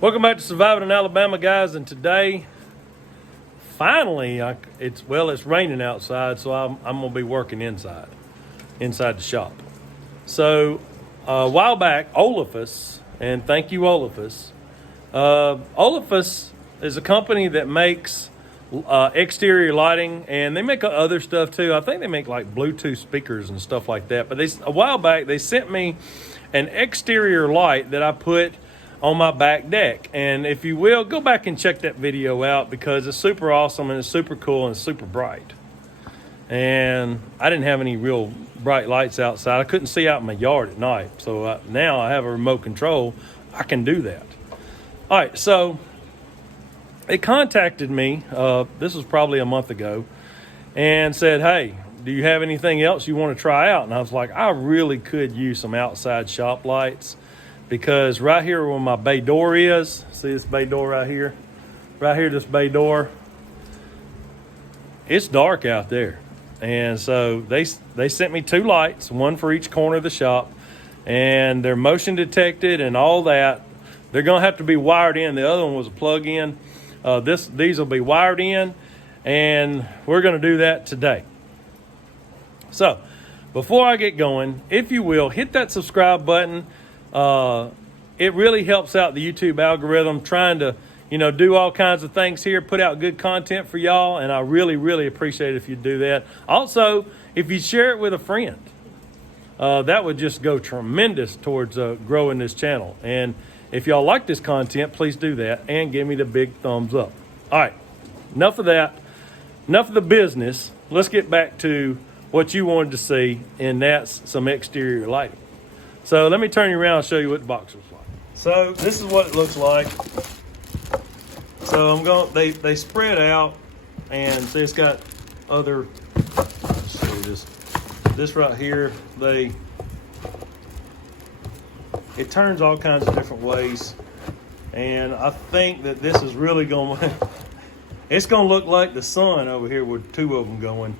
Welcome back to Surviving in Alabama, guys. And today, finally, it's raining outside, so I'm gonna be working inside the shop. So a while back, Olefus, and thank you, Olefus. Olefus is a company that makes exterior lighting, and they make other stuff too. I think they make like Bluetooth speakers and stuff like that. But a while back, they sent me an exterior light that I put on my back deck. And if you will, go back and check that video out because it's super awesome and it's super cool and super bright. And I didn't have any real bright lights outside. I couldn't see out in my yard at night. So now I have a remote control. I can do that. All right, so they contacted me, this was probably a month ago, and said, hey, do you have anything else you want to try out? And I was like, I really could use some outside shop lights because right here where my bay door is, see this bay door right here, this bay door, it's dark out there. And so they sent me 2 lights, one for each corner of the shop, and they're motion detected and all that. They're going to have to be wired in. The other one was a plug-in. These will be wired in, and we're going to do that today. So before I get going, if you will, hit that subscribe button. It really helps out the YouTube algorithm trying to, do all kinds of things here, put out good content for y'all. And I really, really appreciate it if you do that. Also, if you share it with a friend, that would just go tremendous towards growing this channel. And if y'all like this content, please do that and give me the big thumbs up. All right, enough of that. Enough of the business. Let's get back to what you wanted to see, and that's some exterior lighting. So let me turn you around and show you what the box looks like. So this is what it looks like. So they spread out, and see it's got other, let's see this right here, it turns all kinds of different ways. And I think that this is really it's going to look like the sun over here with 2 of them going.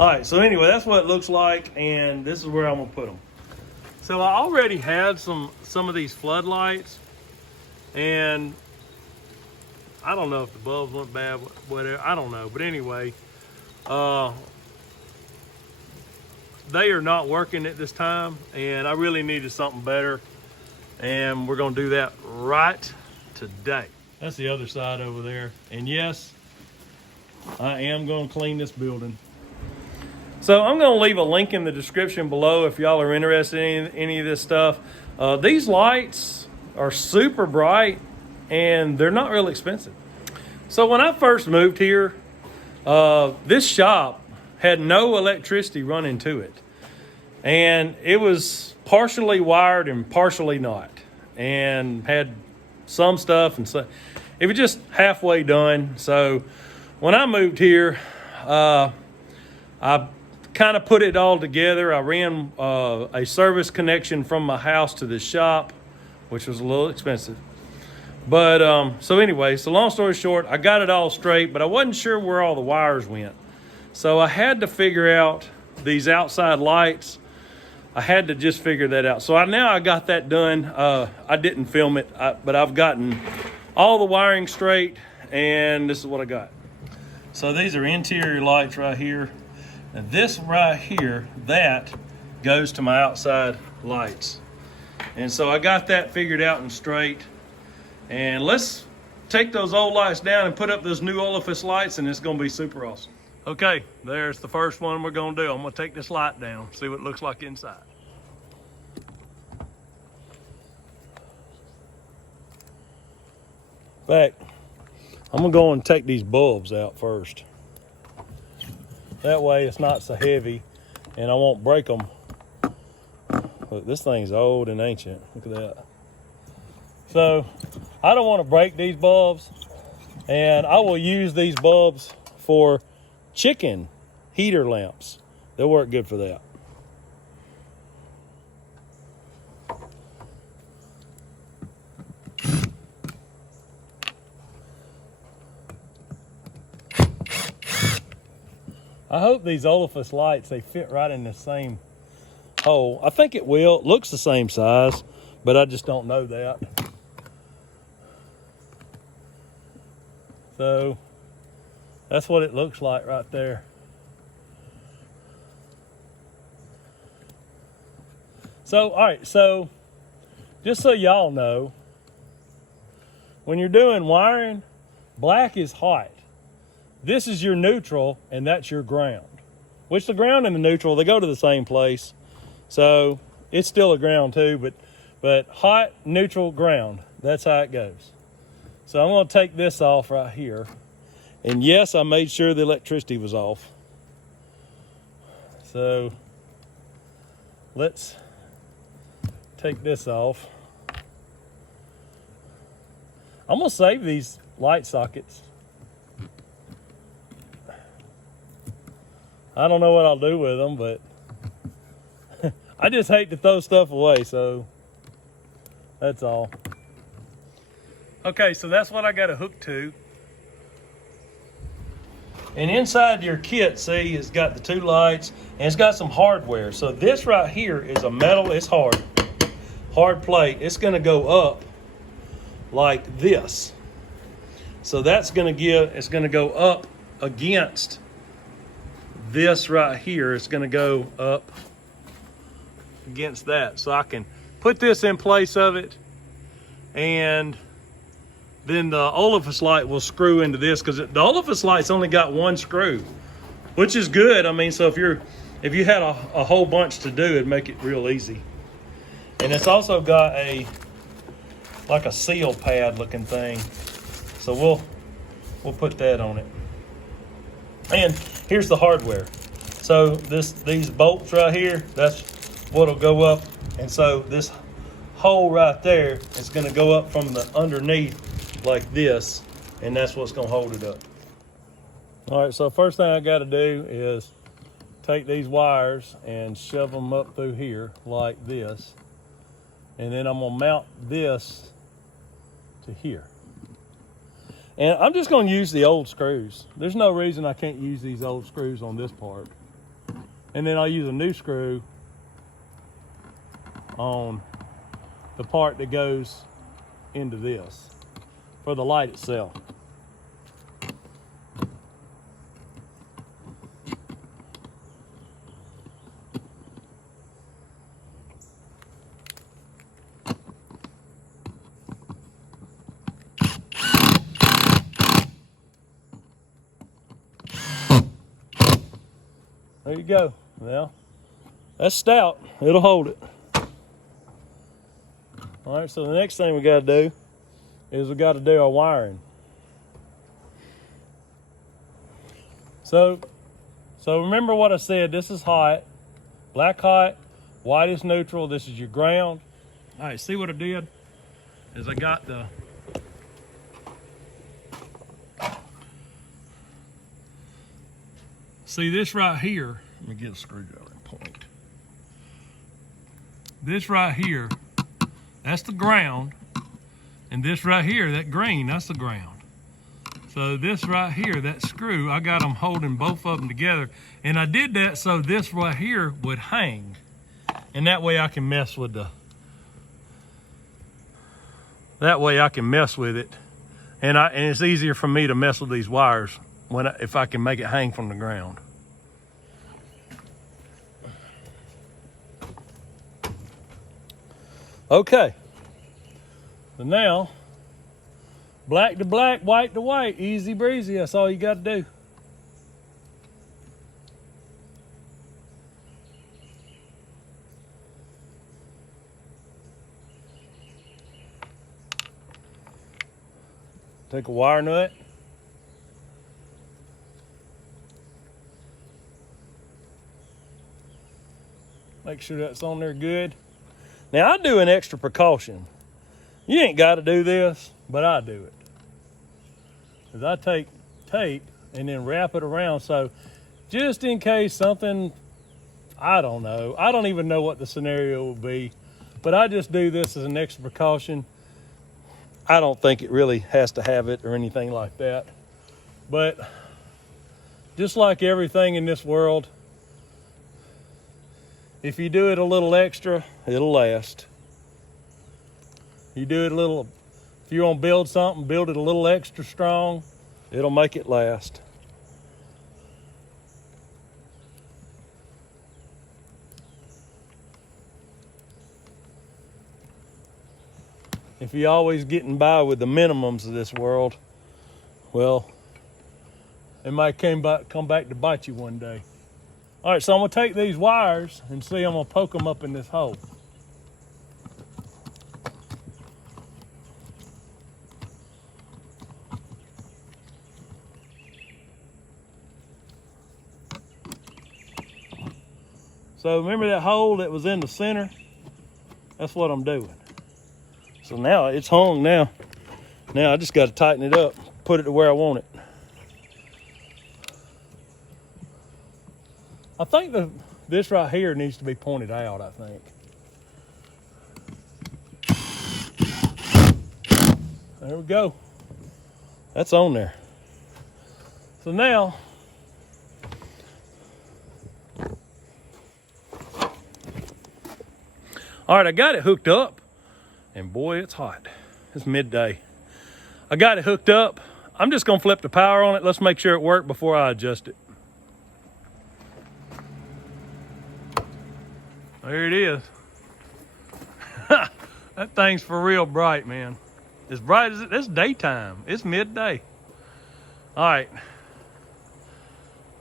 All right, so anyway, that's what it looks like, and this is where I'm going to put them. So I already had some of these floodlights, and I don't know if the bulbs went bad, whatever, I don't know. But anyway, they are not working at this time, and I really needed something better. And we're gonna do that right today. That's the other side over there. And yes, I am gonna clean this building. So I'm gonna leave a link in the description below if y'all are interested in any of this stuff. These lights are super bright and they're not real expensive. So when I first moved here, this shop had no electricity running to it. And it was partially wired and partially not, and had some stuff, and so it was just halfway done. So when I moved here, I kind of put it all together. I ran a service connection from my house to the shop, which was a little expensive. But so anyway, so long story short, I got it all straight, but I wasn't sure where all the wires went. So I had to figure out these outside lights. I had to just figure that out. So now I got that done. I didn't film it, but I've gotten all the wiring straight, and this is what I got. So these are interior lights right here. And this right here, that goes to my outside lights. And so I got that figured out and straight. And let's take those old lights down and put up those new Olefus lights, and it's gonna be super awesome. Okay, there's the first one we're gonna do. I'm gonna take this light down, see what it looks like inside. In fact, I'm gonna go and take these bulbs out first. That way it's not so heavy and I won't break them. Look, this thing's old and ancient, look at that. So I don't wanna break these bulbs, and I will use these bulbs for chicken heater lamps. They'll work good for that. I hope these Olefus lights, they fit right in the same hole. I think it will. It looks the same size, but I just don't know that. So that's what it looks like right there. So, all right, so just so y'all know, when you're doing wiring, black is hot. This is your neutral, and that's your ground. Which the ground and the neutral, they go to the same place. So it's still a ground too, but hot, neutral, ground. That's how it goes. So I'm gonna take this off right here. And yes, I made sure the electricity was off. So let's take this off. I'm gonna save these light sockets. I don't know what I'll do with them, but I just hate to throw stuff away, so that's all. Okay, so that's what I got it hooked to. And inside your kit, see, it's got the 2 lights and it's got some hardware. So this right here is a metal, it's hard plate. It's gonna go up like this. So that's gonna it's gonna go up against this right here. It's gonna go up against that. So I can put this in place of it, and then the Olefus light will screw into this, because the Olefus light's only got 1 screw, which is good. I mean, so if you had a whole bunch to do, it'd make it real easy. And it's also got like a seal pad looking thing. So we'll put that on it. And here's the hardware. So these bolts right here, that's what'll go up. And so this hole right there is gonna go up from the underneath like this, and that's what's gonna hold it up. All right, so first thing I gotta do is take these wires and shove them up through here like this. And then I'm gonna mount this to here. And I'm just gonna use the old screws. There's no reason I can't use these old screws on this part. And then I'll use a new screw on the part that goes into this for the light itself. There you go. Well, that's stout. It'll hold it. All right, so the next thing we got to do is we got to do our wiring. So remember what I said. This is hot, black hot, white is neutral. This is your ground. All right, see what I did is I got the see this right here. Let me get a screwdriver and point. This right here, that's the ground. And this right here, that green, that's the ground. So this right here, that screw, I got them holding both of them together. And I did that so this right here would hang. And that way I can mess with it. And it's easier for me to mess with these wires if I can make it hang from the ground. Okay, so now, black to black, white to white, easy breezy, that's all you got to do. Take a wire nut. Make sure that's on there good. Now I do an extra precaution. You ain't got to do this, but I do it. Because I take tape and then wrap it around, so just in case something, I don't know. I don't even know what the scenario will be, but I just do this as an extra precaution. I don't think it really has to have it or anything like that. But just like everything in this world, if you do it a little extra, it'll last. You do it a little, if you want to build something, build it a little extra strong, It'll make it last. If you're always getting by with the minimums of this world, well, it might come back to bite you one day. All right, so I'm gonna take these wires and see, I'm gonna poke them up in this hole. So remember that hole that was in the center? That's what I'm doing. So now it's hung now. Now I just got to tighten it up, put it to where I want it. I think this right here needs to be pointed out, I think. There we go. That's on there. So now, all right, I got it hooked up, and boy, it's hot. It's midday. I got it hooked up. I'm just gonna flip the power on it. Let's make sure it worked before I adjust it. There it is. That thing's for real bright, man. As bright as it's daytime. It's midday. All right.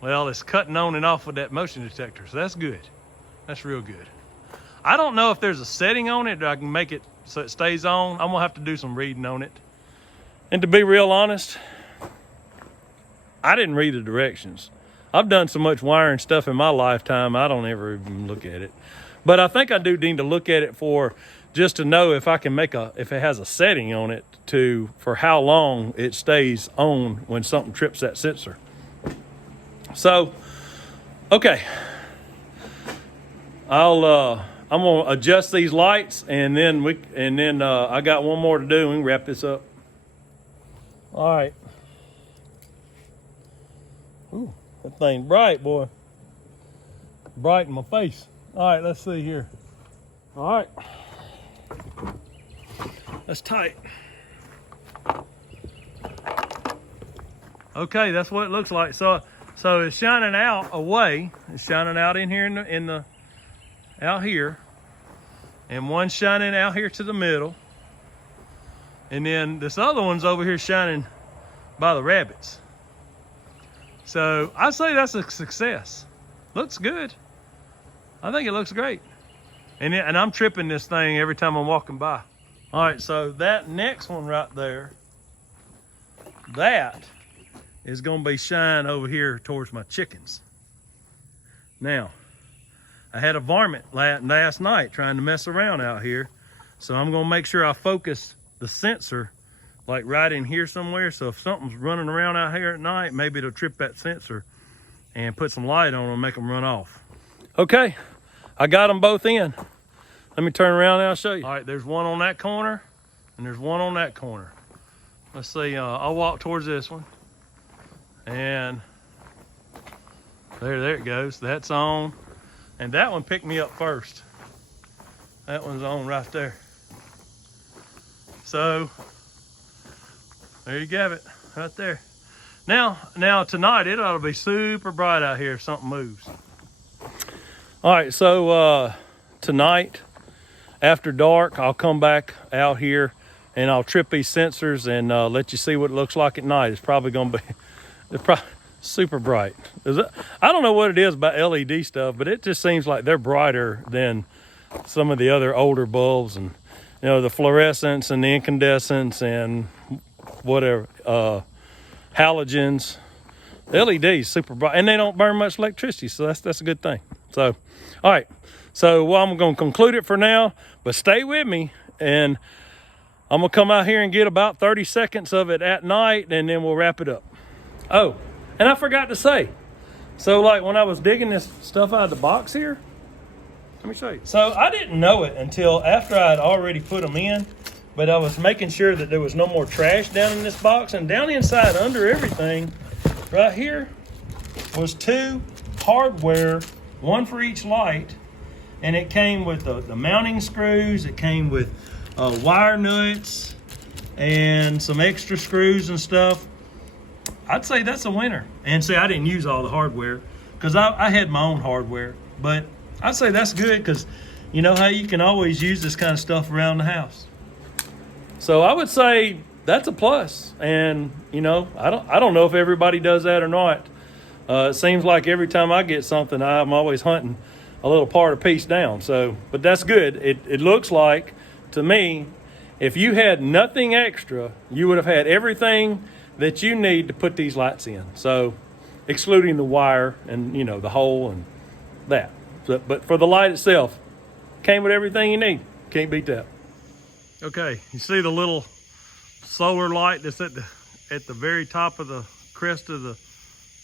Well, it's cutting on and off with that motion detector, so that's good. That's real good. I don't know if there's a setting on it that I can make it so it stays on. I'm gonna have to do some reading on it. And to be real honest, I didn't read the directions. I've done so much wiring stuff in my lifetime, I don't ever even look at it. But I think I do need to look at it just to know if I can if it has a setting on it for how long it stays on when something trips that sensor. So, okay. I'm gonna adjust these lights, and then I got one more to do. We can wrap this up. All right. Ooh, that thing bright, boy. Bright in my face. All right, let's see here. All right. That's tight. Okay, that's what it looks like. So it's shining out away. It's shining out in here out here, and one's shining out here to the middle, and then this other one's over here shining by the rabbits. So I say that's a success. Looks good. I think it looks great. And I'm tripping this thing every time I'm walking by. All right, so that next one right there, that is gonna be shine over here towards my chickens. Now, I had a varmint last night trying to mess around out here. So I'm gonna make sure I focus the sensor like right in here somewhere. So if something's running around out here at night, maybe it'll trip that sensor and put some light on them and make them run off. Okay, I got them both in. Let me turn around and I'll show you. All right, there's one on that corner and there's one on that corner. Let's see, I'll walk towards this one. And there it goes, that's on. And that one picked me up first. That one's on right there. So, there you have it, right there. Now tonight, it ought to be super bright out here if something moves. All right, so tonight, after dark, I'll come back out here and I'll trip these sensors and let you see what it looks like at night. It's probably gonna be super bright. I don't know what it is about LED stuff, but it just seems like they're brighter than some of the other older bulbs, and the fluorescence and the incandescence and whatever, halogens. The LED's super bright, and they don't burn much electricity, so that's a good thing. So, all right. So, I'm going to conclude it for now, but stay with me, and I'm going to come out here and get about 30 seconds of it at night, and then we'll wrap it up. Oh, and I forgot to say, so like when I was digging this stuff out of the box here, let me show you. So I didn't know it until after I had already put them in, but I was making sure that there was no more trash down in this box, and down inside under everything right here was 2 hardware, one for each light, and it came with the mounting screws, it came with wire nuts and some extra screws and stuff. I'd say that's a winner. And see, I didn't use all the hardware because I had my own hardware, but I'd say that's good because you know how you can always use this kind of stuff around the house. So I would say that's a plus. And you know, I don't know if everybody does that or not. It seems like every time I get something, I'm always hunting a little part of piece down. So, but that's good. It looks like to me, if you had nothing extra, you would have had everything that you need to put these lights in. So, excluding the wire and you know the hole and that. So, but for the light itself, came with everything you need. Can't beat that. Okay, you see the little solar light that's at the very top of the crest of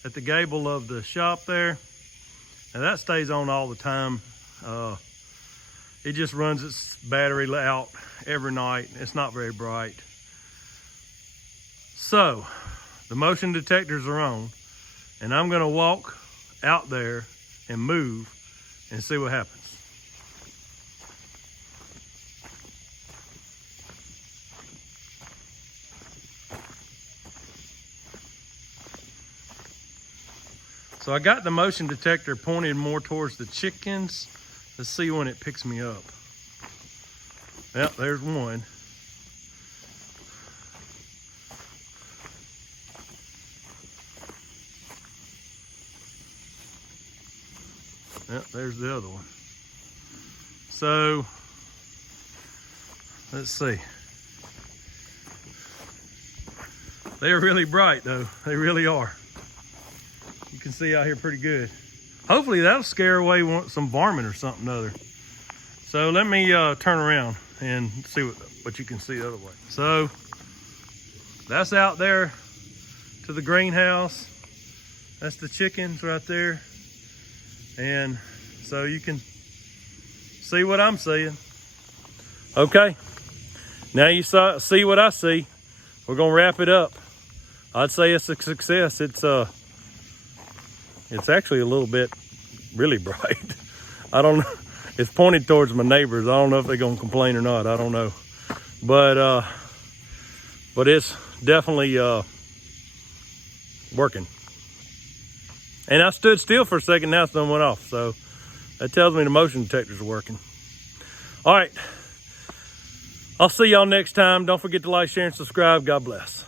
at the gable of the shop there, and that stays on all the time. It just runs its battery out every night. It's not very bright. So the motion detectors are on, and I'm gonna walk out there and move and see what happens. So I got the motion detector pointed more towards the chickens. Let's see when it picks me up. Yep, there's one. Yep, there's the other one. So, let's see. They're really bright though, they really are. You can see out here pretty good. Hopefully that'll scare away some varmint or something other. So let me turn around and see what you can see the other way. So that's out there to the greenhouse. That's the chickens right there. And so you can see what I'm seeing. Okay, now you see what I see. We're gonna wrap it up. I'd say it's a success. It's actually a little bit really bright. I don't know. It's pointed towards my neighbors. I don't know if they're gonna complain or not. I don't know. But it's definitely working. And I stood still for a second, now something went off. So that tells me the motion detectors are working. All right. I'll see y'all next time. Don't forget to like, share, and subscribe. God bless.